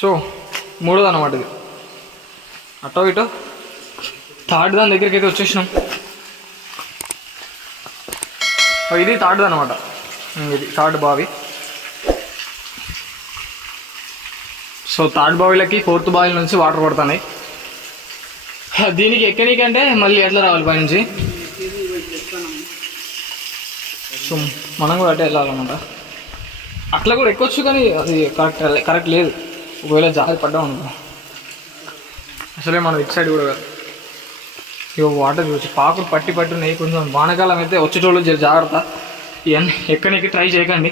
So మూడోది అన్నమాట ఇది. అటో ఇటో థర్డ్ దాని దగ్గరికి అయితే వచ్చేసినాం. ఇది థర్డ్ అనమాట, ఇది థర్డ్ బావి. సో థర్డ్ బావిలకి ఫోర్త్ బావి నుంచి వాటర్ పడుతున్నాయి. దీనికి ఎక్కనికంటే మళ్ళీ ఎట్లా రావాలి పైనుంచి. సో మనం కూడా అటే వెళ్ళాలన్నమాట. అట్లా కూడా ఎక్కొచ్చు కానీ అది కరెక్ట్ లేదు. ఒకవేళ జారి పడ్డాం అనుకో అసలే మనం ఇటు సైడ్ కూడా కాదు. ఇక వాటర్ చూసి పాకులు పట్టి ఉన్నాయి. కొంచెం వానకాలం అయితే వచ్చేటోళ్ళు జాగ్రత్త, ఇవన్నీ ఎక్కడికి ట్రై చేయకండి.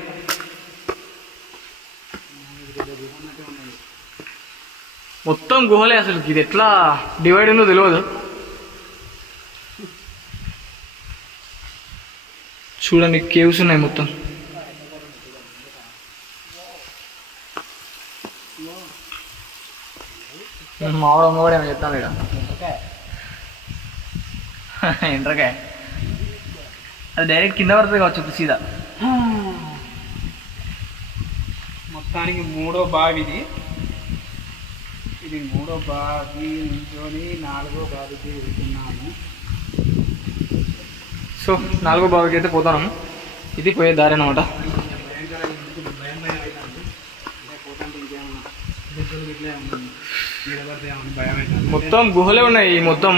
మొత్తం గుహలే, అసలు ఇది ఎట్లా డివైడ్ ఉందో తెలియదు. చూడండి కేవ్స్ ఉన్నాయి మొత్తం. మావాడు అమ్మవాడు ఏమో చెప్తాను ఇక్కడ ఎంట్రకాయ అది డైరెక్ట్ కింద పడుతుంది కావచ్చు సీదా. మొత్తానికి మూడో బావి ఇది మూడో బావి నుంచొని నాలుగో బావికి వెళ్తున్నాము. సో నాలుగో బావికి అయితే పోతాము. ఇది పోయే దారి అనమాట. మొత్తం గుహలే ఉన్నాయి మొత్తం.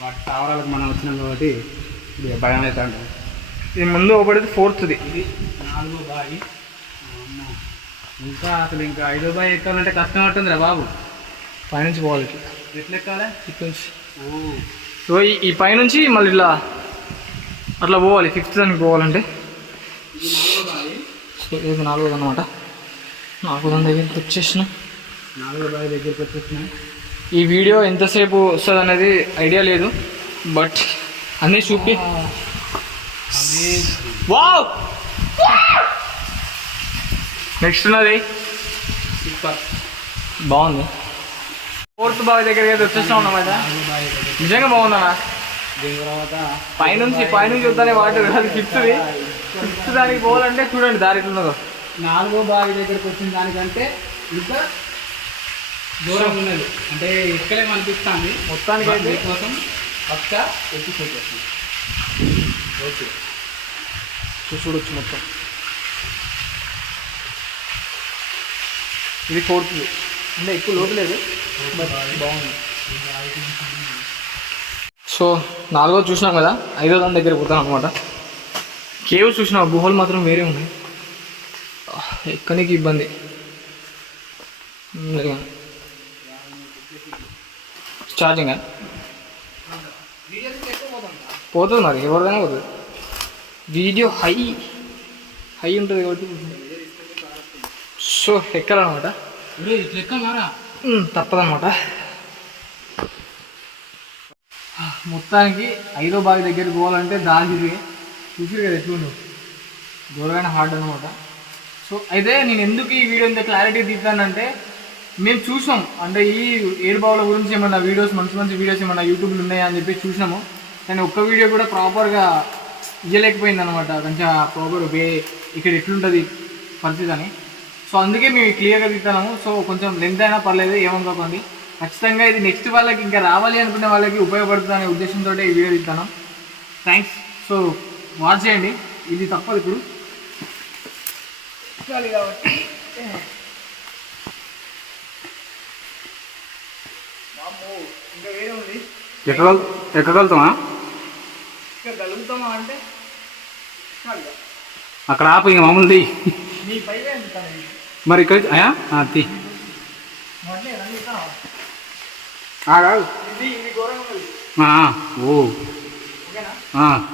వాటి తావరాలకు మనం వచ్చినాం కాబట్టి ఇది భయం అవుతుంది. ఇది ముందు ఒకటి ఫోర్త్ది, ఇది నాలుగో బావి. ఇంకా అసలు ఇంకా ఐదో బావి ఎక్కాలంటే కష్టం అవుతుందిరా బాబు. పైనుంచి పోవాలి ఎట్లా ఎక్కాలి ఇక్కడి నుంచి. సో ఈ పైనుంచి మళ్ళీ ఇలా అట్లా పోవాలి. ఫిఫ్త్ దానికి పోవాలంటే. సో ఇది నాలుగోది అనమాట. నాలుగో దాని దగ్గరికి వచ్చేసినాం. నాలుగో బావి దగ్గరికి వచ్చేసినాం. ఈ వీడియో ఎంతసేపు వస్తుంది అనేది ఐడియా లేదు, బట్ అన్నీ చూపి. వావ్ నెక్స్ట్ ఉన్నది సూపర్ బాగుంది. ఫోర్త్ బావి దగ్గరికి అయితే వచ్చేస్తా ఉన్నాం. నిజంగా బాగుందన్నా. దీని తర్వాత పైనుంచి చూద్దానే వాటర్. అది ఫిఫ్త్ దానికి పోవాలంటే చూడండి దారి ఎట్లున్నదో. నాలుగో బావి దగ్గరికి వచ్చిన దానికంటే ఇంకా దూరం ఉన్నది, అంటే ఎక్కడేమో అనిపిస్తుంది మొత్తానికి అయితే కోసం పక్క ఎక్కిపోతుంది. ఓకే చూడొచ్చు మొత్తం. ఇది ఫోర్త్, అంటే ఎక్కువ లోటు లేదు, బాగుంది. సో నాలుగో చూసినాం కదా, ఐదో దాని దగ్గర పోతాం అనమాట. కేవ్ చూసినా, గుహలు మాత్రం వేరే ఉన్నాయి. ఎక్కడికి ఇబ్బంది ఛార్జింగ్ పోతుంది మరి, ఎవరిదైనా పోతుంది. వీడియో హై ఉంటుంది కాబట్టి సో ఎక్కాలన్నమాట. తప్పదన్నమాట. మొత్తానికి ఐదో బావి దగ్గరికి పోవాలంటే దారి చూసిరు కదా ఎట్లుండు, ఘోరమైన హార్డ్ అనమాట. సో అయితే నేను ఎందుకు ఈ వీడియో ఇంత క్లారిటీ తీస్తానంటే, మేము చూసాం అంటే ఈ ఏడు బావుల గురించి ఏమన్నా వీడియోస్, మంచి వీడియోస్ ఏమన్నా యూట్యూబ్లో ఉన్నాయా అని చెప్పి చూసినాము. కానీ ఒక్క వీడియో కూడా ప్రాపర్గా ఇవ్వలేకపోయింది అనమాట. కొంచెం ప్రాపర్ వే ఇక్కడ ఎట్లుంటుంది పరిస్థితి అని. సో అందుకే మేము క్లియర్గా తీస్తున్నాము. సో కొంచెం లెంత్ అయినా పర్లేదు, ఏమనుకోకండి. ఖచ్చితంగా ఇది నెక్స్ట్ వాళ్ళకి, ఇంకా రావాలి అనుకునే వాళ్ళకి ఉపయోగపడుతుంది అనే ఉద్దేశంతో ఈ వీడియో తీస్తాను. థ్యాంక్స్. సో వాచ్ చేయండి, ఇది తప్పదు ఇప్పుడు కాబట్టి. ఇంకా వేరే ఉంది. ఎక్కగలుగుతామా? ఇక్కడ కలుగుతామా అంటే అక్కడ ఆపు, ఇంక మామూలుది నీ పై మరి ఇక్కడ తీ ఓ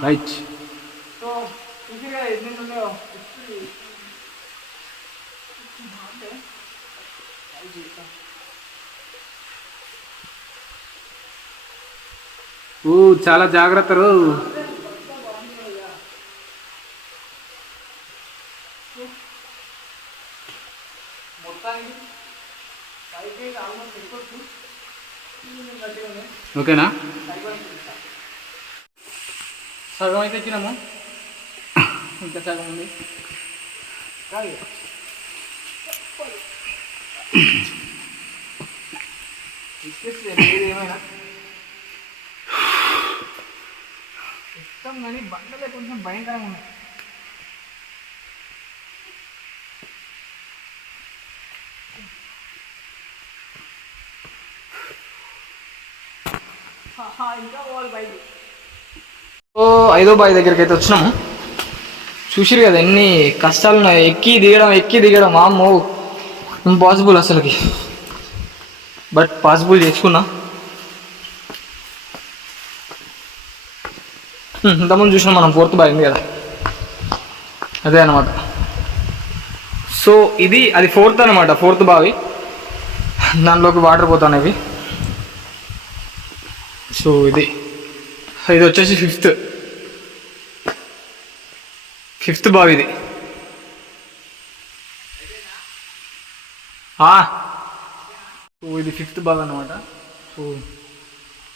రైట్. సో చూసి కదా ఎన్ని ఉన్నాయో. చాలా జాగ్రత్తలు. ఓకేనా? సగం అయితే ఎక్కినాము, ఇంకా సగం ఉంది. ఏమైనా ఇష్టం కానీ బండలే కొంచెం భయంకరంగా ఉన్నాయి. ఇంకా పోవాలి బయట. ఓ 5వ బావి దగ్గరికి అయితే వచ్చినాము. చూసిరు కదా ఎన్ని కష్టాలు ఉన్నాయి. ఎక్కి దిగడం అమ్మో ఇంపాసిబుల్ అసలుకి. బట్ పాసిబుల్ చేసుకున్నా. ఇంతకుముందు చూసినాం మనం 4th బావి ఉంది కదా, అదే అనమాట. సో అది 4th అనమాట, 4th బావి. దానిలోకి వాటర్ పోతానేవి. సో ఇది వచ్చేసి 5th బావి ఇది. సో ఇది 5th బావి అనమాట. సో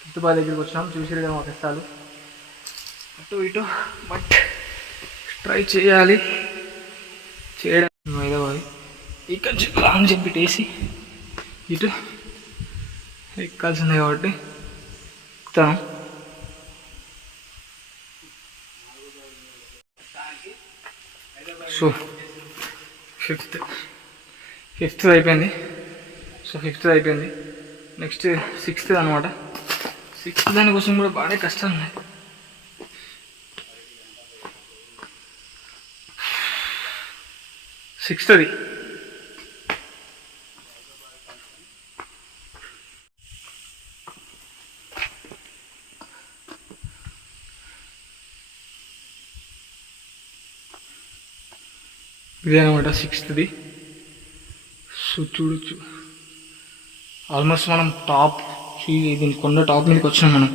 5th బావి దగ్గరికి వచ్చినాం. చూసిరు కదా మా కష్టాలు అటు ఇటు, బట్ ట్రై చేయాలి చేయడం. 5వ బావి ఇక్కడ లాంగ్ జంప్ పెట్టేసి ఇటు ఎక్కాల్సి ఉంది కాబట్టి ఎక్కుతాను. సో 5th అయిపోయింది. సో 5th అయిపోయింది. నెక్స్ట్ 6th అనమాట. 6th దానికోసం కూడా బాగానే కష్టాలు ఉన్నాయి. 6th అది ఇదే అనమాట 6th. సో చూడొచ్చు ఆల్మోస్ట్ మనం టాప్ దీని కొండ టాప్ మీదకి వచ్చినాం మనం.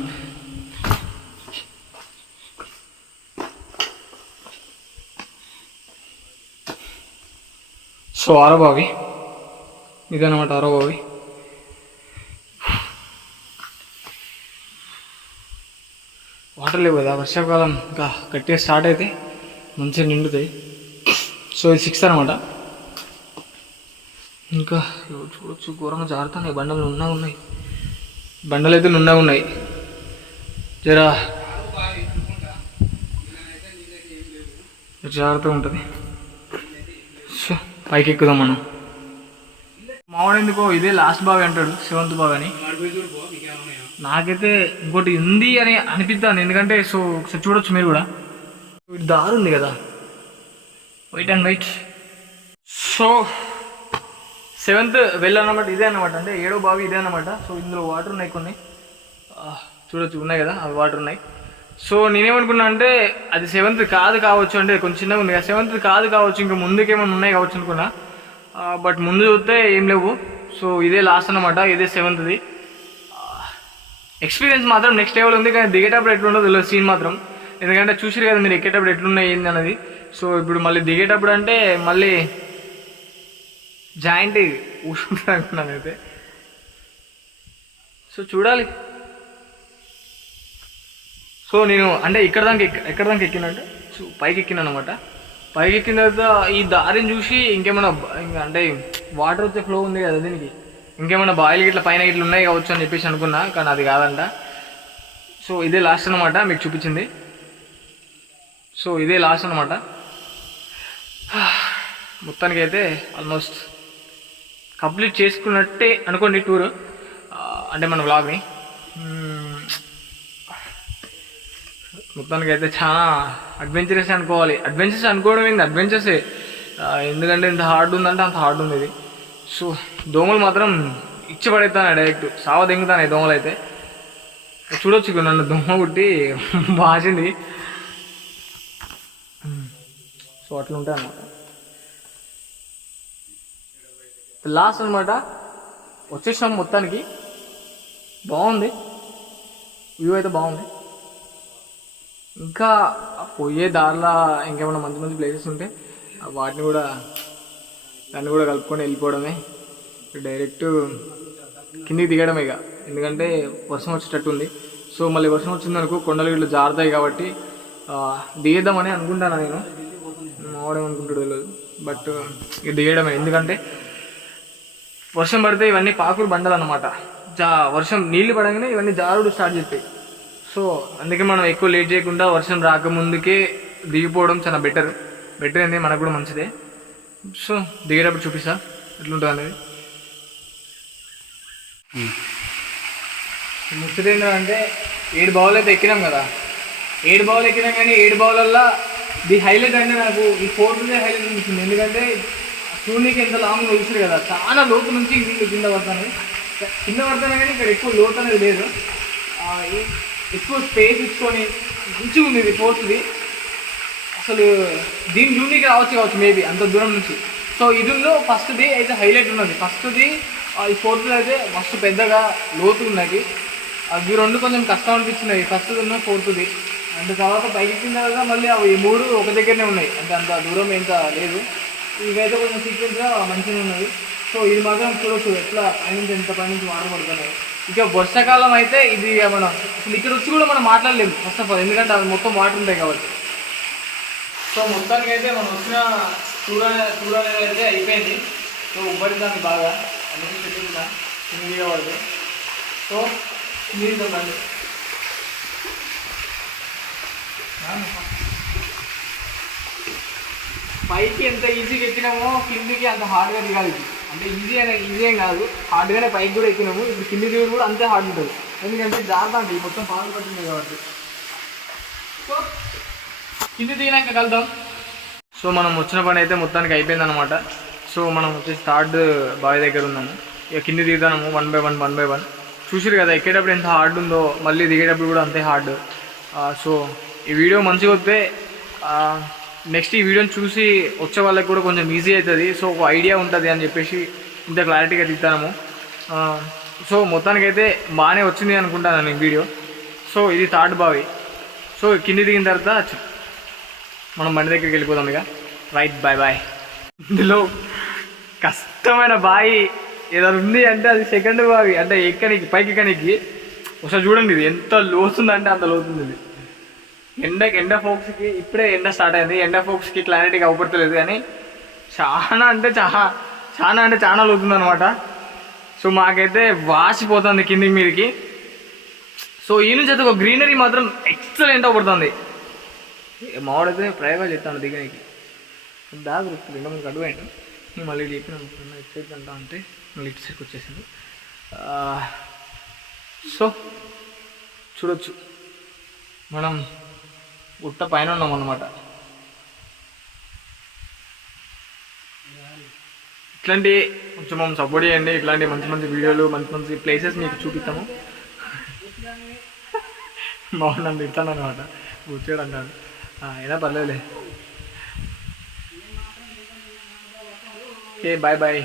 సో 6వ బావి ఇదన్నమాట. 6వ బావి వాటర్ లేవు కదా, వర్షాకాలం ఇంకా గట్టిగా స్టార్ట్ అయితే మంచిగా నిండుతాయి. సో ఇది 6th అనమాట. ఇంకా చూడొచ్చు ఘోరంగా జారుతున్నాయి. బండలు ఉన్నాయి, బండలు అయితే ఉన్నాయి. జరా జాగ్రత్తగా ఉంటుంది. సో పైకి ఎక్కుదాం మనం. మావాడు ఎందుకో ఇదే లాస్ట్ బావి అంటాడు, 7th బావి అని. నాకైతే ఇంకోటి ఉంది అని అనిపిస్తుంది. ఎందుకంటే సో ఒకసారి చూడొచ్చు మీరు కూడా. దారి ఉంది కదా, wait and wait. So 7th వెళ్ళన్నమాట. ఇదే అనమాట, అంటే 7వ బావి ఇదే అనమాట. సో ఇందులో వాటర్ ఉన్నాయి కొన్ని, చూడొచ్చు ఉన్నాయి కదా అవి వాటర్ ఉన్నాయి. సో నేనేమనుకున్నా అంటే అది 7th కావచ్చు, అంటే కొంచెం చిన్నగా ఉంది కదా, 7th కావచ్చు, ఇంకా ముందుకేమైనా ఉన్నాయి కావచ్చు అనుకున్నా. బట్ ముందు చూస్తే ఏం లేవు. సో ఇదే లాస్ట్ అనమాట, ఇదే 7th. ఎక్స్పీరియన్స్ మాత్రం నెక్స్ట్ లెవెల్ ఉంది. కానీ దిగేటప్పుడు ఎట్లుండో తెలియదు సీన్ మాత్రం. ఎందుకంటే చూసిరు కదా మీరు ఎక్కేటప్పుడు ఎట్లున్నాయి ఏంది అన్నది. సో ఇప్పుడు మళ్ళీ దిగేటప్పుడు అంటే మళ్ళీ జాయింట్ ఊసుకుంటుంది అనుకున్నాను అయితే. సో చూడాలి. సో నేను అంటే ఎక్కడ దాకా ఎక్కినంటే సో పైకి ఎక్కినాను అనమాట. పైకి ఎక్కిన తర్వాత ఈ దారిని చూసి ఇంకేమైనా అంటే వాటర్ వచ్చే ఫ్లో ఉంది కదా దీనికి, ఇంకేమైనా బాయిల్ గిట్ల పైన ఇట్లా ఉన్నాయి కావచ్చు అని చెప్పేసి అనుకున్నా. కానీ అది కాదంట. సో ఇదే లాస్ట్ అనమాట మీకు చూపించింది. సో ఇదే లాస్ట్ అనమాట. మొత్తానికి అయితే ఆల్మోస్ట్ కంప్లీట్ చేసుకున్నట్టే అనుకోండి టూర్, అంటే మన వ్లాగ్ని. మొత్తానికి అయితే చాలా అడ్వెంచరస్ అనుకోవాలి. అడ్వెంచర్స్ అనుకోవడం ఏంది, అడ్వెంచర్సే. ఎందుకంటే ఇంత హార్డ్ ఉందంటే అంత హార్డ్ ఉంది ఇది. సో దోమలు మాత్రం ఇచ్చిపడేస్తాను డైరెక్ట్, సావ దెంగుతాను ఈ దోమలు అయితే. చూడొచ్చు నన్ను దోమ కుట్టి బాసింది. సో అట్లా ఉంటాయి అన్నమాట. లాస్ట్ అనమాట వచ్చేసాం. మొత్తానికి బాగుంది, వ్యూ అయితే బాగుంది. ఇంకా పోయే దారిలో ఇంకేమైనా మంచి మంచి ప్లేసెస్ ఉంటే వాటిని కూడా దాన్ని కూడా కలుపుకొని వెళ్ళిపోవడమే. డైరెక్ట్ కిందికి దిగడమే ఇక, ఎందుకంటే వర్షం వచ్చేటట్టు ఉంది. సో మళ్ళీ వర్షం వచ్చిందనుకో కొండలు ఇట్లా జారుతాయి కాబట్టి దిగేద్దామని అనుకుంటాను నేను. మావాడేమనుకుంటాడు తెలియదు. బట్ ఇది దిగడమే, ఎందుకంటే వర్షం పడితే ఇవన్నీ పాకురు బండలు అనమాట. వర్షం నీళ్లు పడగానే ఇవన్నీ జారుడు స్టార్ట్ చేస్తాయి. సో అందుకే మనం ఎక్కువ లేట్ చేయకుండా వర్షం రాకముందుకే దిగిపోవడం చాలా బెటర్ ఏంది, మనకు కూడా మంచిదే. సో దిగేటప్పుడు చూపిస్తా ఎట్లుంటుంది అనేది. ముచ్చట ఏంటంటే 7 బావులు అయితే ఎక్కినాం కదా, 7 బావులు ఎక్కినాం కానీ 7 బావులల్లో ది హైలైట్ అంటే నాకు ఈ 4th హైలైట్ అనిపించింది. ఎందుకంటే చూడడానికి ఎంత లాంగ్ చూసారు కదా, చాలా లోతు నుంచి నీళ్ళు కింద పడతాను కానీ ఇక్కడ ఎక్కువ లోతు అనేది లేదు. ఎక్కువ స్పేస్ ఇచ్చుకొని మంచిగా ఉంది ఇది 4th. అసలు దీని జూనికి రావచ్చు మేబీ అంత దూరం నుంచి. సో ఇది ఫస్ట్ది అయితే హైలైట్ ఉన్నది. ఫస్ట్ది ఈ 4th అయితే మస్తు పెద్దగా లోతు ఉన్నది. అవి 2 కొంచెం కష్టం అనిపించినాయి, ఫస్ట్ది ఉన్న 4th. అండ్ తర్వాత పైకి ఎక్కిన తర్వాత మళ్ళీ అవి 3 ఒక దగ్గరనే ఉన్నాయి, అంటే అంత దూరం ఎంత లేదు. ఇవైతే కొంచెం సీక్వెన్స్గా మంచిగా ఉన్నది. సో ఇది మాత్రం చూడొచ్చు ఎట్లా పైనుంచి ఎంత పైనుంచి వాటర్ పడుతున్నాయి. ఇక వర్షాకాలం అయితే ఇది మనం అసలు ఇక్కడ వచ్చి కూడా మనం మాట్లాడలేము ఫస్ట్ ఆఫ్ ఆల్, ఎందుకంటే అవి మొత్తం వాటర్ ఉంటాయి కాబట్టి. సో మొత్తానికి అయితే మనం వచ్చిన టూర్ అనేది అయితే అయిపోయింది. సో ఉబ్బరిందాన్ని బాగా అందుకే చెప్తున్నా హిందీగా పడుతుంది. సో హిందీ రండి. పైకి ఎంత ఈజీగా ఎక్కినామో కిందికి అంత హార్డ్గా దిగాలి. అంటే ఈజీ ఏం కాదు, హార్డ్గానే పైకి కూడా ఎక్కినాము. ఇప్పుడు కింది దిగుడు కూడా అంతే హార్డ్ ఉంటుంది, ఎందుకంటే జాగ్రత్త అంటే మొత్తం పాలు పట్టింది కాబట్టి. సో కింది దిగినాక కలుద్దాం. సో మనం వచ్చిన పని అయితే మొత్తానికి అయిపోయింది అనమాట. సో మనం వచ్చేసి 3rd బావి దగ్గర ఉన్నాము. ఇక కింది దిగుతాము 1 by 1 చూసారు కదా, ఎక్కేటప్పుడు ఎంత హార్డ్ ఉందో మళ్ళీ దిగేటప్పుడు కూడా అంతే హార్డ్. సో ఈ వీడియో మంచిగా వస్తే నెక్స్ట్ ఈ వీడియోని చూసి వచ్చే వాళ్ళకి కూడా కొంచెం ఈజీ అవుతుంది. సో ఒక ఐడియా ఉంటుంది అని చెప్పేసి ఇంత క్లారిటీగా తీస్తాము. సో మొత్తానికైతే బాగానే వచ్చింది అనుకుంటాను నేను వీడియో. సో ఇది 3rd బావి. సో కింది దిగిన తర్వాత మనం బండి దగ్గరికి వెళ్ళిపోదాం ఇక. Right, bye. ఇందులో కష్టమైన బావి ఏదైనా ఉంది అంటే అది 2nd బావి, అంటే పైకి ఎక్కనికి. ఒకసారి చూడండి ఇది ఎంత లోతుందంటే అంత లోతుంది ఇది. ఎండ ఫోక్స్కి ఇప్పుడే ఎండ స్టార్ట్ అయింది, ఎండ ఫోక్స్కి క్లారిటీగా అవపడతలేదు, కానీ చాలా లోతుంది అనమాట. సో మాకైతే వాసిపోతుంది కిందికి మీదకి. సో ఈ నుంచి అయితే ఒక గ్రీనరీ మాత్రం ఎక్సలెంట్ అవపడుతుంది. మావాడైతే ప్రయోగాలు చెప్తాను దిగడానికి, దాగా దొరుకుతుంది. 2 మందికి అడ్డు నేను మళ్ళీ చెప్పిన ఇటు సైడ్ అంటా అంటే మళ్ళీ ఇటు సైడ్కి వచ్చేసింది. సో చూడొచ్చు మనం గుట్ట పైన ఉన్నాం అన్నమాట. ఇట్లాంటి కొంచెం మనం సపోర్ట్ చేయండి, ఇట్లాంటి మంచి వీడియోలు మంచి ప్లేసెస్ మీకు చూపిస్తాము. బాగున్నాను తిడతాను అనమాట, కూర్చోడు అంటాను, అయినా పర్లేదులే. Okay, bye.